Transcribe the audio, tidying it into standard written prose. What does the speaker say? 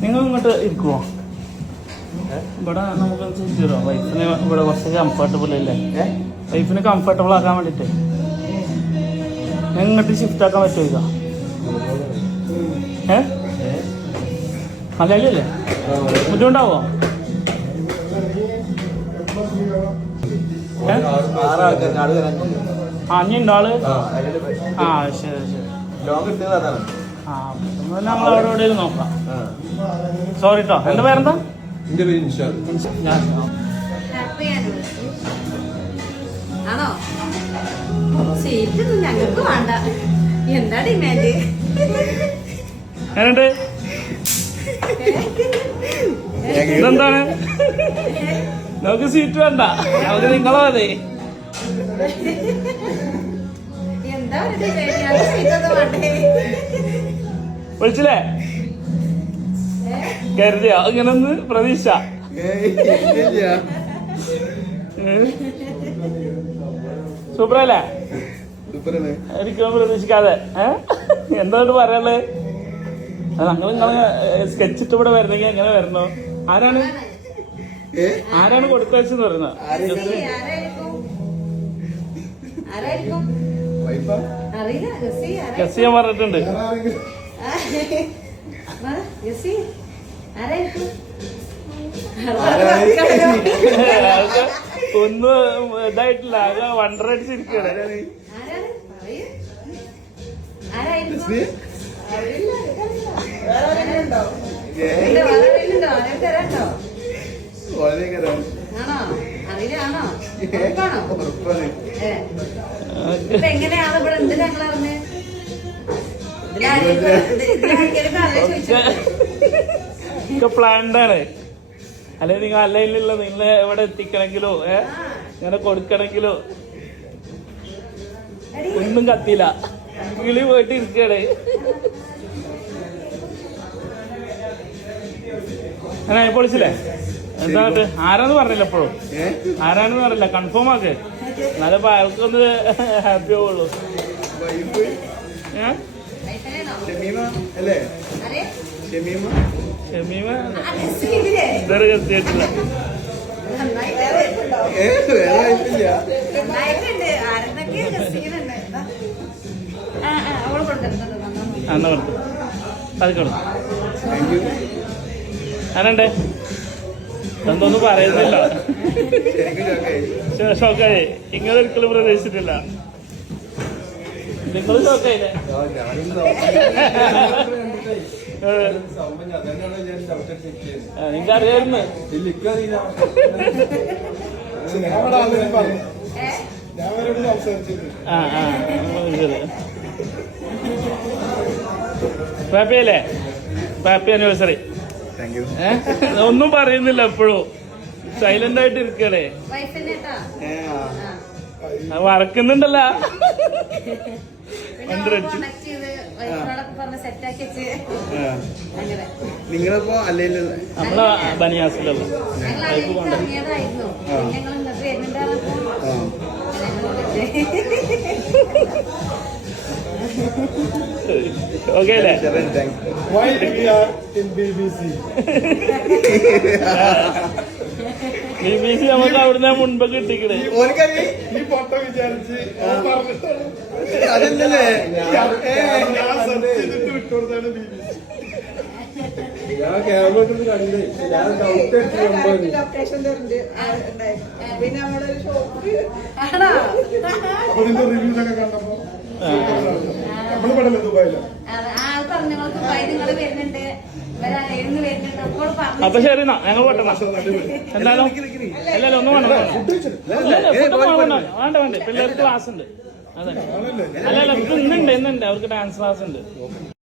നിങ്ങൾ ഇങ്ങോട്ട് ഇരിക്കുവോ? ഇവിടെ നമുക്ക് സെറ്റ് തരുമോ? വൈഫിന് ഇവിടെ കുറച്ച് കംഫർട്ടബിൾ അല്ലേ? വൈഫിന് കംഫർട്ടബിൾ ആക്കാൻ വേണ്ടിയിട്ട് ഇങ്ങോട്ട് ഷിഫ്റ്റ് ആക്കാൻ പറ്റുമോ? മലയാളിയല്ലേ? ബുദ്ധിമുട്ടാവോ? അഞ്ഞുണ്ടോ ആള്? ആ ശരി ശരി. ആ നമ്മൾ അവിടെ നോക്കാം. സോറി കേട്ടോ. എന്റെ പേരെന്താ? ആണോ? സീറ്റൊന്നും ഞങ്ങൾക്ക് വേണ്ട. എന്താ ഡിമാൻഡ്? എന്നുണ്ട് ഇതെന്താണ്? നമുക്ക് സീറ്റ് വേണ്ട, നമുക്ക് നിങ്ങളോ മതി. എന്താ സീറ്റൊന്നും വേണ്ടേ? വിളിച്ചില്ലേ? കരുതിയോ ഇങ്ങനൊന്ന് പ്രതീക്ഷ? സൂപ്പറല്ലേ? ഒരിക്കലും പ്രതീക്ഷിക്കാതെ. എന്താണ് പറയാനുള്ളത്? നിങ്ങളെ സ്കെച്ചിട്ട് ഇവിടെ വരണമെങ്കിൽ എങ്ങനെ വരണോ? ആരാണ് കൊടുത്തയച്ചെന്ന് പറയുന്നത്? ഗസ് ചെയ്യാൻ പറഞ്ഞിട്ടുണ്ട്. ഒന്നും ഇതായിട്ടില്ല, അത് വണ്ടർ അടിച്ചിരിക്കുകയാണ്. എങ്ങനെയാണ് ഇവിടെ എന്ത് ഞങ്ങളറിഞ്ഞ് പ്ലാൻഡ് ആണ്. അല്ലെങ്കിൽ നിങ്ങൾ അല്ലയിലുള്ള നിങ്ങളെ എവിടെ എത്തിക്കണമെങ്കിലോ ഇങ്ങനെ കൊടുക്കണമെങ്കിലോ ഒന്നും കത്തിയില്ല. കിളി പോയിട്ട് ഇരിക്കണേ. അങ്ങനെ പൊളിച്ചില്ലേ? എന്താ ആരാന്ന് പറഞ്ഞില്ല എപ്പോഴും? ആരാണെന്ന് പറഞ്ഞില്ല, കൺഫേം ആക്ക്. എന്നാലും അയാൾക്കൊന്ന് ഹാപ്പി ആവുള്ളൂ. ഷമീമ ഇതുവരെ കത്തിയിട്ടില്ല. അന്ന് കൊടുത്തു അതിക്കോളൂ. ആരണ്ടേ? എന്തോന്നും പറയുന്നില്ല. ഷോക്കായി. ഇങ്ങനെ ഒരിക്കലും പ്രതീക്ഷിച്ചിട്ടില്ല. നിങ്ങൾ ഷോക്കായില്ലേ? നിങ്ങറിയായിരുന്നു. ഹാപ്പിയല്ലേ? Happy anniversary. ഒന്നും പറയുന്നില്ല, എപ്പോഴും സൈലന്റ് ആയിട്ട് ഇരിക്കണേ. വറക്കുന്നുണ്ടല്ല. നിങ്ങളിപ്പോ അല്ലെങ്കിൽ നമ്മളെ ബനിയാസിലുള്ള ഓക്കെ അല്ലേ? BBC നമുക്ക് അവിടുന്ന് മുൻപ് കിട്ടിക്കണേ. ഈ ഫോട്ടോ വിചാരിച്ച് അതല്ലേ വിട്ടുകൊടുത്താണ് BBC. ഞാൻ ക്യാമറ കണ്ട് ഞാൻ ഡൗട്ട് ലൊക്കേഷൻ പിന്നെ നമ്മുടെ ഒരു ഷോപ്പ്. അപ്പൊ നിന്റെ റിവ്യൂസ് ഒക്കെ കണ്ടപ്പോ നമ്മള് പെടല്ലേ ദുബായിലോ? അപ്പൊ ശരി എന്നാ ഞങ്ങൾ പെട്ടെന്ന് എന്തായാലും അല്ലല്ലോ ഒന്നും വേണ്ട വേണ്ട പിള്ളേർക്ക് ക്ലാസ് ഉണ്ട്. അതെ അല്ലല്ല ഇന്നുണ്ട് അവർക്ക് ഡാൻസ് ക്ലാസ് ഉണ്ട്.